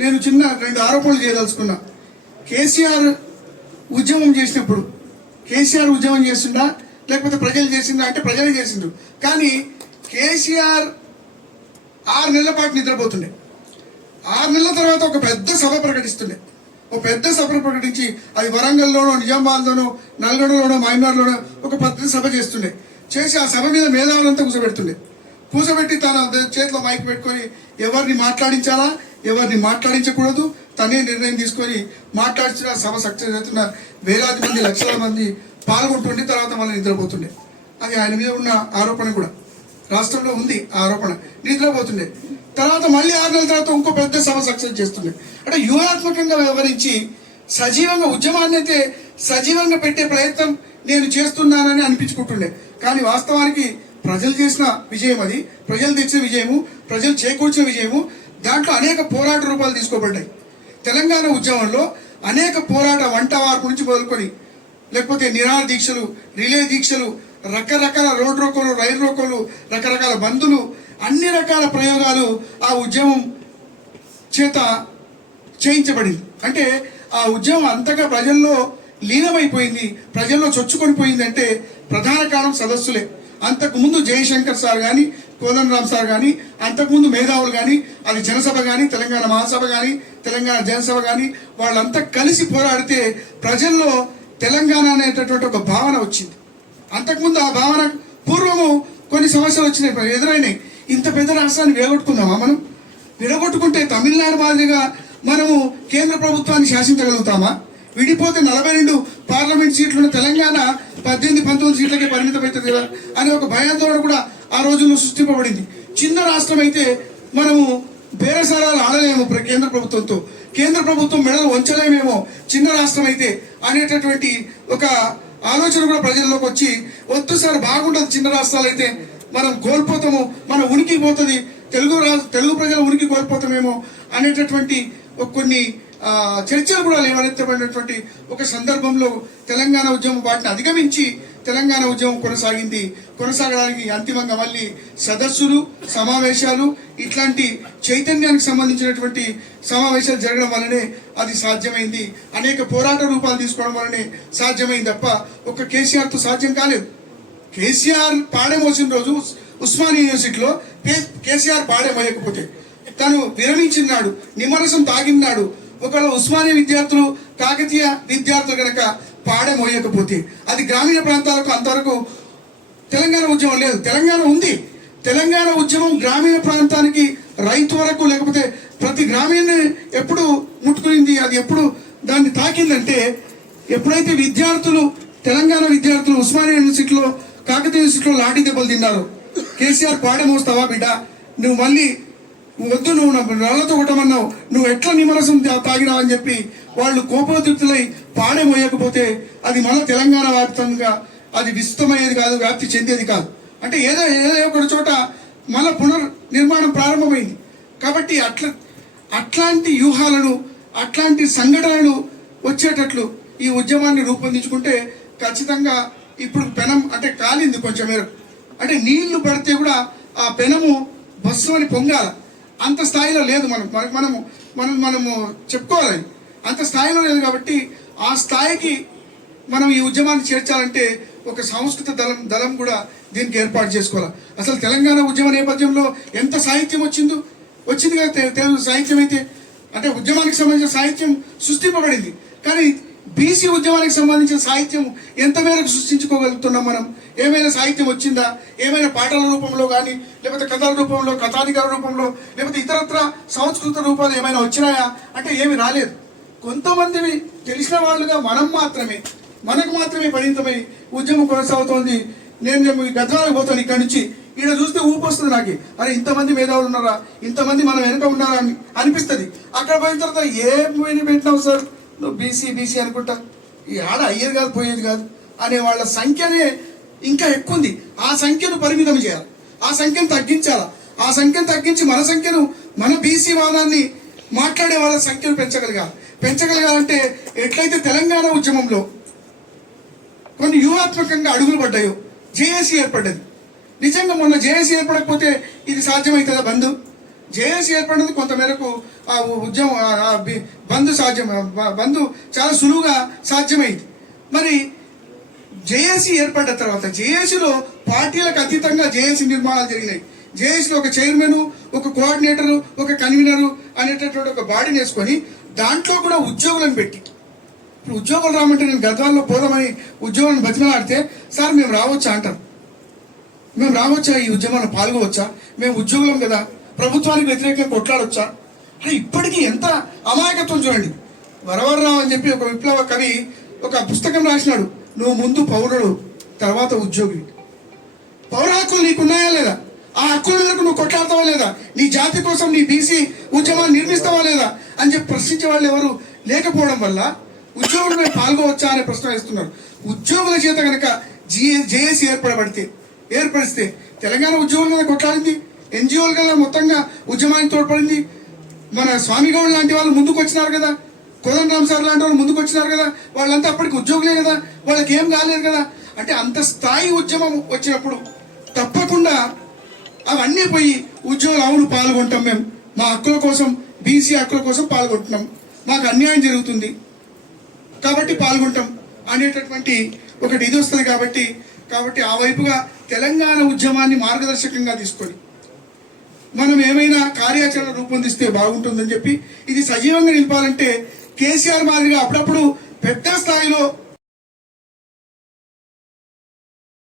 నేను చిన్న 2 ఆరోపణలు చేయదలుచుకున్నా. కేసీఆర్ ఉద్యమం చేసినప్పుడు కేసీఆర్ ఉద్యమం చేసిందా లేకపోతే ప్రజలు చేసిందా అంటే ప్రజలే చేసిండ్రు. కానీ కేసీఆర్ 6 నెలల పాటు నిద్రపోతుండే. 6 నెలల తర్వాత ఒక పెద్ద సభ ప్రకటిస్తుండే. ఒక పెద్ద సభ ప్రకటించి అది వరంగల్లోనో, నిజామాబాద్లోనో, నల్గొండలోనో, మైనార్లోనో ఒక పెద్ద సభ చేస్తుండే. చేసి ఆ సభ మీద మేధావులంతా కూర్చోబెడుతుండే. కూర్చోబెట్టి తన చేతిలో మైక్ పెట్టుకొని ఎవరిని మాట్లాడించాలా, ఎవరిని మాట్లాడించకూడదు తనే నిర్ణయం తీసుకొని మాట్లాడించిన సభ సక్సెస్ అవుతున్న వేలాది మంది, లక్షల మంది పాల్గొంటుండే. తర్వాత మళ్ళీ నిద్రపోతుండే. అది ఆయన మీద ఉన్న ఆరోపణ కూడా రాష్ట్రంలో ఉంది. ఆ ఆరోపణ నిద్రపోతుండే. తర్వాత మళ్ళీ 6 నెలల తర్వాత ఇంకో పెద్ద సభ సక్సెస్ చేస్తుండే. అంటే వ్యూహాత్మకంగా వ్యవహరించి సజీవంగా ఉద్యమాన్ని అయితే సజీవంగా పెట్టే ప్రయత్నం నేను చేస్తున్నానని అనిపించుకుంటుండే. కానీ వాస్తవానికి ప్రజలు చేసిన విజయం, అది ప్రజలు తెచ్చిన విజయము, ప్రజలు చేకూర్చిన విజయము. దాంట్లో అనేక పోరాట రూపాలు తీసుకోబడ్డాయి. తెలంగాణ ఉద్యమంలో అనేక పోరాట, వంట వార్పు నుంచి మొదలుకొని లేకపోతే నిరాహార దీక్షలు, రిలే దీక్షలు, రకరకాల రోడ్ రోకోలు, రైలు రోకోలు, రకరకాల బంధులు, అన్ని రకాల ప్రయోగాలు ఆ ఉద్యమం చేత చేయించబడింది. అంటే ఆ ఉద్యమం అంతగా ప్రజల్లో లీనమైపోయింది, ప్రజల్లో చొచ్చుకొని పోయింది. అంటే ప్రధాన కారణం సదస్సులే. అంతకుముందు జయశంకర్ సార్ కానీ, కోదండరామ్ సార్ కానీ, అంతకుముందు మేధావులు కానీ, అది జనసభ కానీ, తెలంగాణ మహాసభ కానీ, తెలంగాణ జనసభ కానీ, వాళ్ళంతా కలిసి పోరాడితే ప్రజల్లో తెలంగాణ అనేటటువంటి ఒక భావన వచ్చింది. అంతకుముందు ఆ భావన పూర్వము కొన్ని సమస్యలు వచ్చినాయి, ఎదురైనాయి. ఇంత పెద్ద రాష్ట్రాన్ని విడగొట్టుకుందామా మనం? విడగొట్టుకుంటే తమిళనాడు మాదిరిగా మనము కేంద్ర ప్రభుత్వాన్ని శాసించగలుగుతామా? విడిపోతే 42 పార్లమెంట్ సీట్లున్న తెలంగాణ 18-19 సీట్లకే పరిమితం అవుతుంది కదా అనే ఒక భయాందోళన కూడా ఆ రోజుల్లో సృష్టింపబడింది. చిన్న రాష్ట్రం అయితే మనము బేరసారాలు ఆడలేము కేంద్ర ప్రభుత్వంతో, కేంద్ర ప్రభుత్వం మెడలు వంచలేమేమో చిన్న రాష్ట్రం అయితే అనేటటువంటి ఒక ఆలోచన కూడా ప్రజల్లోకి వచ్చి, వద్దు సార్ బాగుండదు చిన్న రాష్ట్రాలు అయితే, మనం కోల్పోతాము, మన ఉనికి పోతుంది, తెలుగు ప్రజల ఉనికి కోల్పోతామేమో అనేటటువంటి కొన్ని చర్చలు కూడా లేవనెత్తబడినటువంటి ఒక సందర్భంలో తెలంగాణ ఉద్యమం వాటిని అధిగమించి తెలంగాణ ఉద్యమం కొనసాగడానికి అంతిమంగా మళ్ళీ సదస్సులు, సమావేశాలు, ఇట్లాంటి చైతన్యానికి సంబంధించినటువంటి సమావేశాలు జరగడం వల్లనే అది సాధ్యమైంది. అనేక పోరాట రూపాలు తీసుకోవడం వల్లనే సాధ్యమైంది తప్ప ఒక కేసీఆర్తో సాధ్యం కాలేదు. కేసీఆర్ పాడే మోసిన రోజు ఉస్మానియా యూనివర్సిటీలో కేసీఆర్ పాడే మోయకపోతే తను విరమించినాడు, నిమ్మరసం తాగినాడు. ఒకవేళ ఉస్మానియా విద్యార్థులు, కాకతీయ విద్యార్థులు కనుక పాడే మోయకపోతే అది గ్రామీణ ప్రాంతాలకు అంతవరకు తెలంగాణ ఉద్యమం లేదు. తెలంగాణ ఉంది. తెలంగాణ ఉద్యమం గ్రామీణ ప్రాంతానికి, రైతు వరకు, లేకపోతే ప్రతి గ్రామీణ ఎప్పుడు ముట్టుకునింది, అది ఎప్పుడు దాన్ని తాకిందంటే ఎప్పుడైతే విద్యార్థులు, తెలంగాణ విద్యార్థులు ఉస్మానియా యూనివర్సిటీలో, కాకతీయ యూనివర్సిటీలో లాఠీ దెబ్బలు తిన్నారు. కేసీఆర్ పాడే మోస్తావా బిడ్డ, నువ్వు మళ్ళీ వద్దు, నువ్వు నల్లతో కొట్టమన్నావు, నువ్వు ఎట్లా నిమ్మరసం తాగినావు అని చెప్పి వాళ్ళు కోపోద్రిక్తులై పాడే మోయకపోతే అది మన తెలంగాణ వ్యాప్తంగా అది విస్తృతమయ్యేది కాదు, వ్యాప్తి చెందేది కాదు. అంటే ఏదో ఒక చోట మన పునర్నిర్మాణం ప్రారంభమైంది. కాబట్టి అట్లాంటి వ్యూహాలను, అట్లాంటి సంఘటనలు వచ్చేటట్లు ఈ ఉద్యమాన్ని రూపొందించుకుంటే ఖచ్చితంగా ఇప్పుడు పెనం అంటే కాలింది కొంచెం మేరకు. అంటే నీళ్లు పడితే కూడా ఆ పెనము బస్సుని పొంగాల, అంత స్థాయిలో లేదు. మనము చెప్పుకోవాలి, అంత స్థాయిలో లేదు. కాబట్టి ఆ స్థాయికి మనం ఈ ఉద్యమాన్ని చేర్చాలంటే ఒక సంస్కృత దళం కూడా దీనికి ఏర్పాటు చేసుకోవాలి. అసలు తెలంగాణ ఉద్యమ నేపథ్యంలో ఎంత సాహిత్యం వచ్చింది కదా. తెలుగు సాహిత్యం అయితే అంటే ఉద్యమానికి సంబంధించిన సాహిత్యం సృష్టింపబడింది. కానీ బీసీ ఉద్యమానికి సంబంధించిన సాహిత్యం ఎంత మేరకు సృష్టించుకోగలుగుతున్నాం మనం? ఏమైనా సాహిత్యం వచ్చిందా? ఏమైనా పాటల రూపంలో కానీ, లేకపోతే కథల రూపంలో, కథానికల రూపంలో, లేకపోతే ఇతరత్ర సంస్కృత రూపాలు ఏమైనా వచ్చినాయా అంటే ఏమి రాలేదు. కొంతమంది తెలిసిన వాళ్ళుగా మనకు మాత్రమే పరిమితమై ఉద్యమం కొనసాగుతోంది. నేను గద్వాలకు పోతాను ఇక్కడి నుంచి, ఈడ చూస్తే ఊపు వస్తుంది నాకు. అరే ఇంతమంది మేధావులు ఉన్నారా, ఇంతమంది మనం వెనుక ఉన్నారా అని అనిపిస్తుంది. అక్కడ పోయిన తర్వాత ఏమి పెట్టినావు సార్, నువ్వు బీసీ అనుకుంటా, ఈ ఆడ అయ్యేది కాదు, పోయేది కాదు అనే వాళ్ళ సంఖ్యనే ఇంకా ఎక్కువ ఉంది. ఆ సంఖ్యను పరిమితం చేయాలి, ఆ సంఖ్యను తగ్గించాలి. ఆ సంఖ్యను తగ్గించి మన బీసీ వాదాన్ని మాట్లాడే వాళ్ళ సంఖ్యను పెంచగలగాలంటే ఎట్లయితే తెలంగాణ ఉద్యమంలో కొన్ని వ్యూహాత్మకంగా అడుగులు పడ్డాయో, జేఏసీ ఏర్పడ్డది. నిజంగా మొన్న జేఏసీ ఏర్పడకపోతే ఇది సాధ్యమవుతుందా? బంధు జేఏసీ ఏర్పడినది కొంత మేరకు ఆ ఉద్యమం బంద్ సాధ్యం, బంద్ చాలా సులువుగా సాధ్యమైంది. మరి జేఏసీ ఏర్పడ్డ తర్వాత జేఏసీలో పార్టీలకు అతీతంగా జేఏసీ నిర్మాణాలు జరిగినాయి. జేఏసీలో ఒక చైర్మన్, ఒక కోఆర్డినేటరు, ఒక కన్వీనరు అనేటటువంటి ఒక బాడీని వేసుకొని దాంట్లో కూడా ఉద్యోగులను పెట్టి, ఇప్పుడు ఉద్యోగులు రామంటే నేను గద్వాల్లో పోదామని ఉద్యోగులను బతిమలాడితే సార్ మేము రావచ్చా అంటారు. మేము రావచ్చా, ఈ ఉద్యమంలో పాల్గొవచ్చా, మేము ఉద్యోగులం కదా, ప్రభుత్వానికి వ్యతిరేకంగా కొట్లాడొచ్చా? అంటే ఇప్పటికీ ఎంత అమాయకత్వం చూడండి. వరవరరావు అని చెప్పి ఒక విప్లవ కవి ఒక పుస్తకం రాసినాడు, నువ్వు ముందు పౌరుడు తర్వాత ఉద్యోగి. పౌర హక్కులు నీకున్నాయా లేదా? ఆ హక్కుల మేరకు నువ్వు కొట్లాడతావా లేదా? నీ జాతి కోసం నీ బీసీ ఉద్యమాన్ని నిర్మిస్తావా లేదా అని చెప్పి ప్రశ్నించే వాళ్ళు ఎవరు లేకపోవడం వల్ల ఉద్యోగులు మేము పాల్గొవచ్చా అనే ప్రశ్న వేస్తున్నారు. ఉద్యోగుల చేత కనుక జేఏసీ ఏర్పడిస్తే తెలంగాణ ఉద్యోగులు కదా కొట్లాడింది, ఎన్జిఓలు కదా మొత్తంగా ఉద్యమానికి తోడ్పడింది. మన స్వామి గౌడ్ లాంటి వాళ్ళు ముందుకు వచ్చినారు కదా, కోదండ రామ్ సార్ లాంటి వాళ్ళు ముందుకు వచ్చినారు కదా, వాళ్ళంతా అప్పటికి ఉద్యోగులే కదా, వాళ్ళకి ఏం కాలేదు కదా. అంటే అంత స్థాయి ఉద్యమం వచ్చినప్పుడు తప్పకుండా అవన్నీ పోయి ఉద్యోగులు అవును పాల్గొంటాం, మేము మా హక్కుల కోసం, బీసీ హక్కుల కోసం పాల్గొంటున్నాం, మాకు అన్యాయం జరుగుతుంది కాబట్టి పాల్గొంటాం అనేటటువంటి ఒకటి ఇది వస్తుంది. కాబట్టి ఆ వైపుగా తెలంగాణ ఉద్యమాన్ని మార్గదర్శకంగా తీసుకొని మనం ఏమైనా కార్యాచరణ రూపొందిస్తే బాగుంటుందని చెప్పి ఇది సజీవంగా నిలపాలంటే కేసీఆర్ మాదిరిగా అప్పుడప్పుడు పెద్ద స్థాయిలో